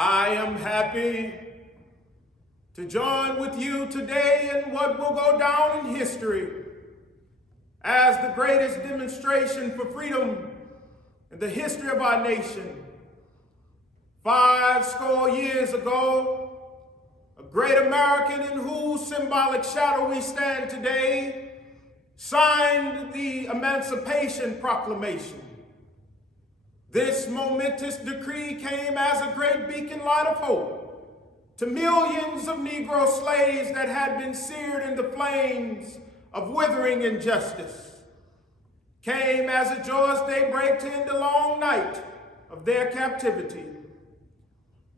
I am happy to join with you today in what will go down in history as the greatest demonstration for freedom in the history of our nation. 50 years ago, a great American in whose symbolic shadow we stand today signed the Emancipation Proclamation. This momentous decree came as a great beacon light of hope to millions of Negro slaves that had been seared in the flames of withering injustice. Came as a joyous daybreak to end the long night of their captivity.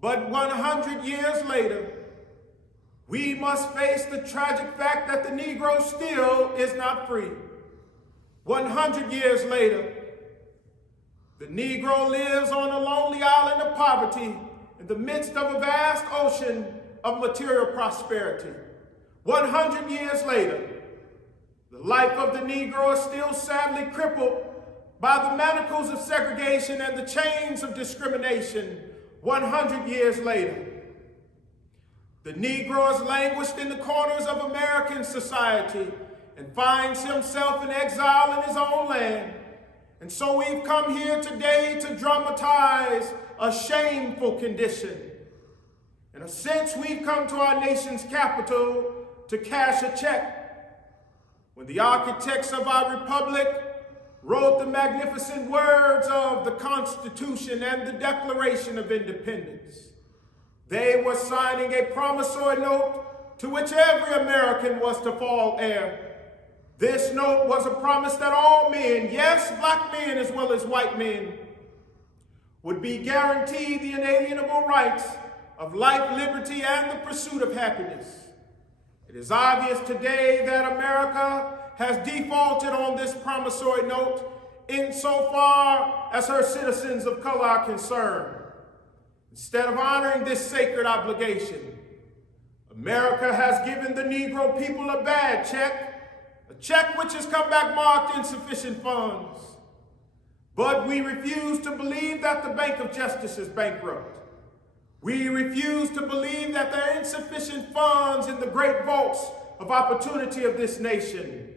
But 100 years later, we must face the tragic fact that the Negro still is not free. 100 years later, the Negro lives on a lonely island of poverty in the midst of a vast ocean of material prosperity. 100 years later, the life of the Negro is still sadly crippled by the manacles of segregation and the chains of discrimination. 100 years later, the Negro has languished in the corners of American society and finds himself in exile in his own land. And so we've come here today to dramatize a shameful condition. In a sense, we've come to our nation's capital to cash a check. When the architects of our republic wrote the magnificent words of the Constitution and the Declaration of Independence, they were signing a promissory note to which every American was to fall heir. This note was a promise that all men, yes, black men as well as white men, would be guaranteed the inalienable rights of life, liberty, and the pursuit of happiness. It is obvious today that America has defaulted on this promissory note insofar as her citizens of color are concerned. Instead of honoring this sacred obligation, America has given the Negro people a bad check, a check which has come back marked insufficient funds. But we refuse to believe that the Bank of Justice is bankrupt. We refuse to believe that there are insufficient funds in the great vaults of opportunity of this nation.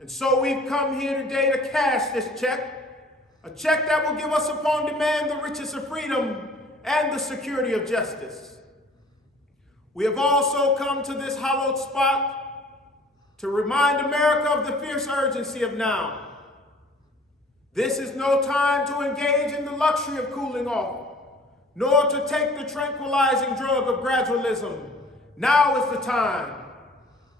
And so we've come here today to cash this check, a check that will give us upon demand the riches of freedom and the security of justice. We have also come to this hallowed spot to remind America of the fierce urgency of now. This is no time to engage in the luxury of cooling off, nor to take the tranquilizing drug of gradualism. Now is the time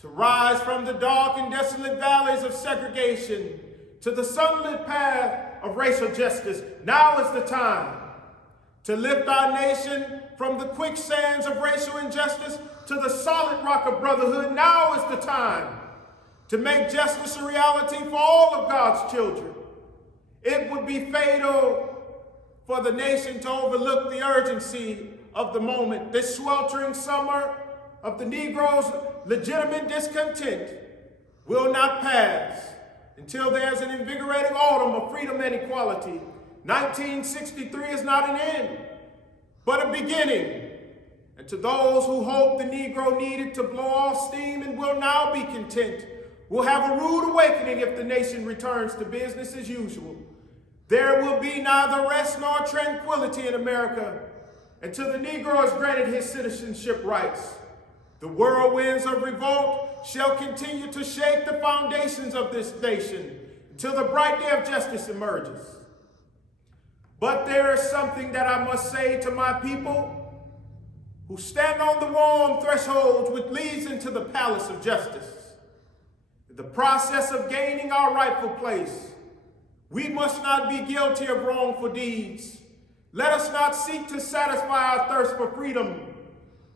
to rise from the dark and desolate valleys of segregation to the sunlit path of racial justice. Now is the time to lift our nation from the quicksands of racial injustice to the solid rock of brotherhood. Now is the time to make justice a reality for all of God's children. It would be fatal for the nation to overlook the urgency of the moment. This sweltering summer of the Negro's legitimate discontent will not pass until there's an invigorating autumn of freedom and equality. 1963 is not an end, but a beginning. And to those who hope the Negro needed to blow off steam and will now be content, will have a rude awakening if the nation returns to business as usual. There will be neither rest nor tranquility in America until the Negro is granted his citizenship rights. The whirlwinds of revolt shall continue to shake the foundations of this nation until the bright day of justice emerges. But there is something that I must say to my people who stand on the warm thresholds which leads into the palace of justice. In the process of gaining our rightful place, we must not be guilty of wrongful deeds. Let us not seek to satisfy our thirst for freedom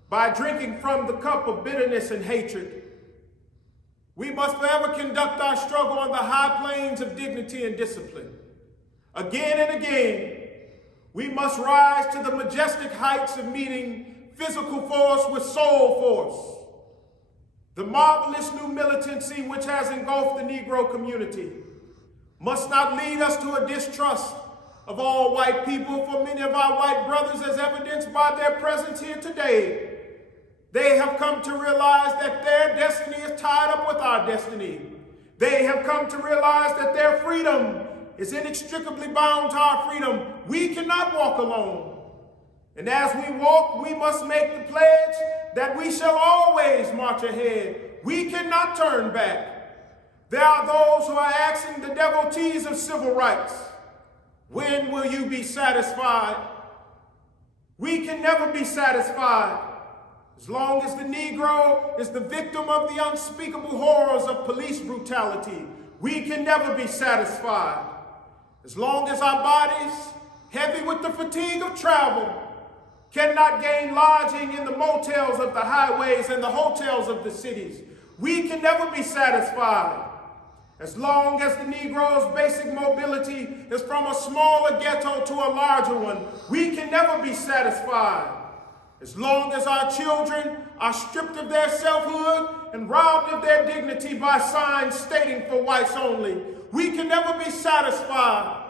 by drinking from the cup of bitterness and hatred. We must forever conduct our struggle on the high plains of dignity and discipline. Again and again, we must rise to the majestic heights of meeting physical force with soul force. The marvelous new militancy which has engulfed the Negro community must not lead us to a distrust of all white people, for many of our white brothers, as evidenced by their presence here today. They have come to realize that their destiny is tied up with our destiny. They have come to realize that their freedom is inextricably bound to our freedom. We cannot walk alone. And as we walk, we must make the pledge that we shall always march ahead. We cannot turn back. There are those who are asking the devotees of civil rights, when will you be satisfied? We can never be satisfied. As long as the Negro is the victim of the unspeakable horrors of police brutality, we can never be satisfied. As long as our bodies, heavy with the fatigue of travel, cannot gain lodging in the motels of the highways and the hotels of the cities, we can never be satisfied. As long as the Negro's basic mobility is from a smaller ghetto to a larger one, we can never be satisfied. As long as our children are stripped of their selfhood and robbed of their dignity by signs stating for whites only, we can never be satisfied.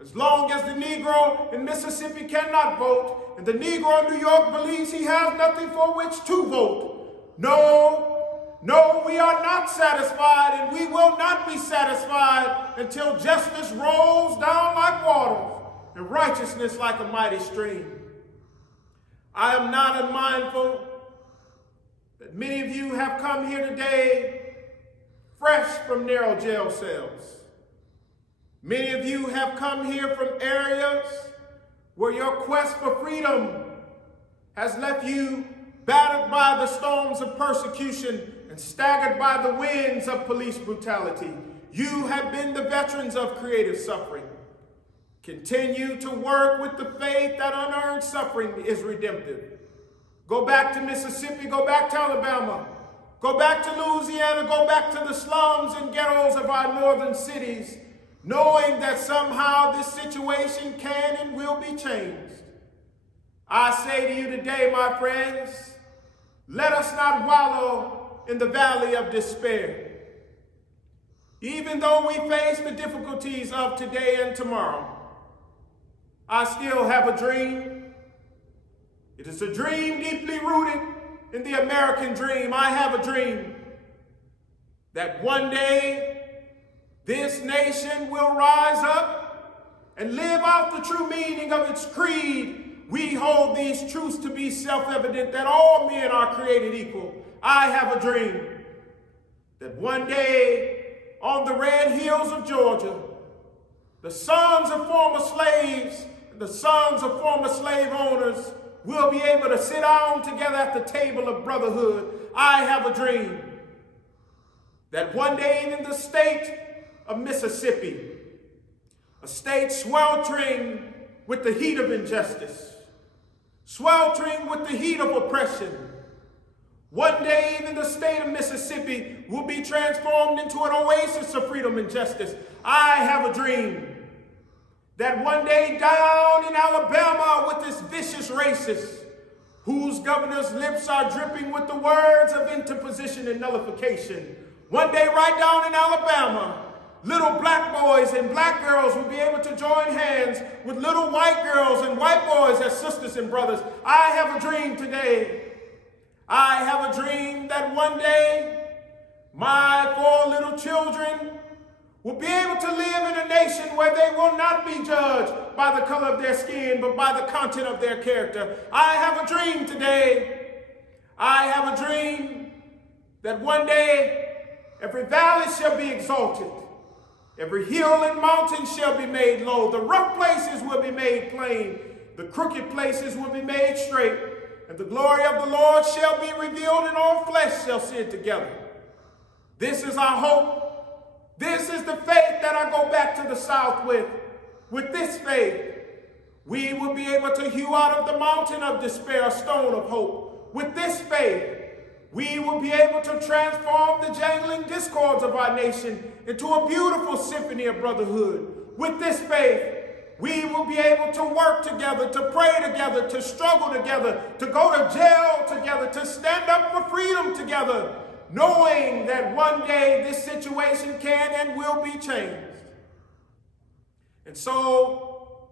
As long as the Negro in Mississippi cannot vote and the Negro in New York believes he has nothing for which to vote, no, we are not satisfied, and we will not be satisfied until justice rolls down like water and righteousness like a mighty stream. I am not unmindful that many of you have come here today fresh from narrow jail cells. Many of you have come here from areas where your quest for freedom has left you battered by the storms of persecution and staggered by the winds of police brutality. You have been the veterans of creative suffering. Continue to work with the faith that unearned suffering is redemptive. Go back to Mississippi, go back to Alabama, go back to Louisiana, go back to the slums and ghettos of our northern cities, knowing that somehow this situation can and will be changed. I say to you today, my friends, let us not wallow in the valley of despair. Even though we face the difficulties of today and tomorrow, I still have a dream. It is a dream deeply rooted in the American dream. I have a dream that one day this nation will rise up and live out the true meaning of its creed. We hold these truths to be self-evident, that all men are created equal. I have a dream that one day on the red hills of Georgia, the sons of former slaves, the sons of former slave owners will be able to sit down together at the table of brotherhood. I have a dream that one day in the state of Mississippi, a state sweltering with the heat of injustice, sweltering with the heat of oppression, one day even the state of Mississippi will be transformed into an oasis of freedom and justice. I have a dream that one day down in Alabama with this vicious racist, whose governor's lips are dripping with the words of interposition and nullification, one day right down in Alabama, little black boys and black girls will be able to join hands with little white girls and white boys as sisters and brothers. I have a dream today. I have a dream that one day my 4 little children will be able to live in a nation where they will not be judged by the color of their skin, but by the content of their character. I have a dream today. I have a dream that one day every valley shall be exalted. Every hill and mountain shall be made low. The rough places will be made plain. The crooked places will be made straight. And the glory of the Lord shall be revealed, and all flesh shall see it together. This is our hope. This is the faith that I go back to the South with. With this faith, we will be able to hew out of the mountain of despair a stone of hope. With this faith, we will be able to transform the jangling discords of our nation into a beautiful symphony of brotherhood. With this faith, we will be able to work together, to pray together, to struggle together, to go to jail together, to stand up for freedom together, knowing that one day this situation can and will be changed. And so,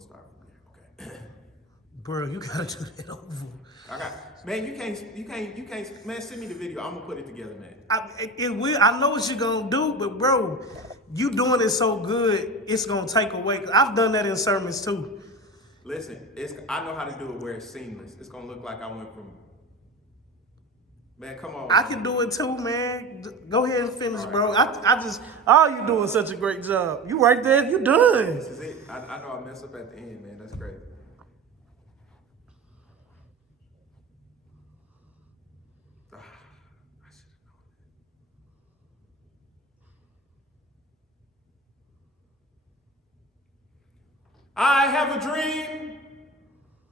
gonna start from there. Okay. Bro, you gotta do that over. I got, man. You can't. Man, send me the video. I'm gonna put it together, man. I know what you're gonna do, but bro, you doing it so good, it's gonna take away. 'Cause I've done that in sermons too. Listen, I know how to do it where it's seamless. It's gonna look like I went from. Man, come on. I can do it too, man. Go ahead and finish, Right. bro. You doing such a great job. You right there, you done. This is it. I know I messed up at the end, man. That's crazy. I should have known that. I have a dream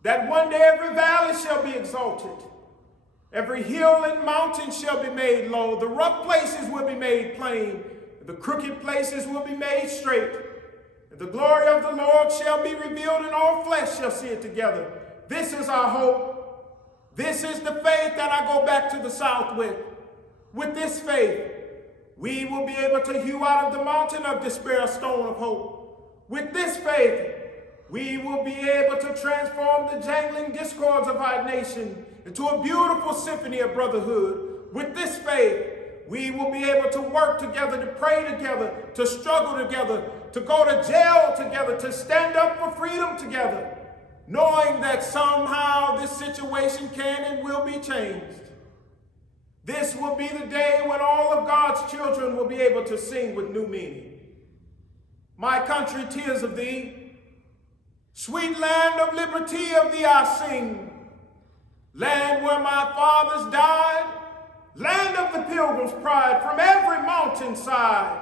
that one day every valley shall be exalted. Every hill and mountain shall be made low. The rough places will be made plain. The crooked places will be made straight. The glory of the Lord shall be revealed, and all flesh shall see it together. This is our hope. This is the faith that I go back to the South with. With this faith, we will be able to hew out of the mountain of despair a stone of hope. With this faith, we will be able to transform the jangling discords of our nation into a beautiful symphony of brotherhood. With this faith, we will be able to work together, to pray together, to struggle together, to go to jail together, to stand up for freedom together, knowing that somehow this situation can and will be changed. This will be the day when all of God's children will be able to sing with new meaning. My country, tears of thee, sweet land of liberty of thee I sing. Land where my fathers died, land of the pilgrim's pride, from every mountainside,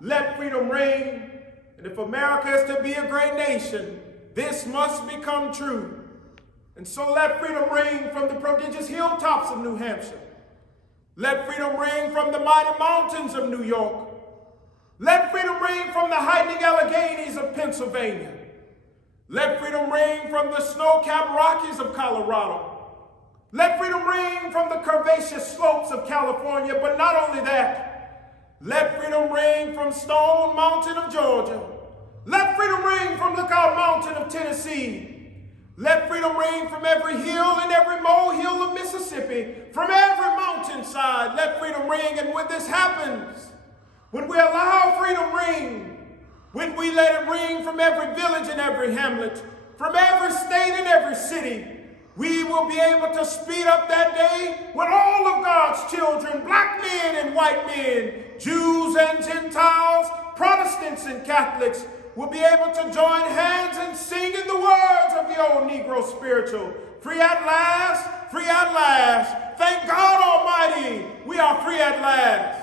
let freedom ring. And if America is to be a great nation, this must become true. And so let freedom ring from the prodigious hilltops of New Hampshire. Let freedom ring from the mighty mountains of New York. Let freedom ring from the heightening Alleghenies of Pennsylvania. Let freedom ring from the snow-capped Rockies of Colorado. Let freedom ring from the curvaceous slopes of California, but not only that, let freedom ring from Stone Mountain of Georgia. Let freedom ring from Lookout Mountain of Tennessee. Let freedom ring from every hill and every molehill of Mississippi, from every mountainside. Let freedom ring, and when this happens, when we allow freedom ring, when we let it ring from every village and every hamlet, from every state and every city, we will be able to speed up that day when all of God's children, black men and white men, Jews and Gentiles, Protestants and Catholics, will be able to join hands and sing in the words of the old Negro spiritual. Free at last, free at last. Thank God Almighty, we are free at last.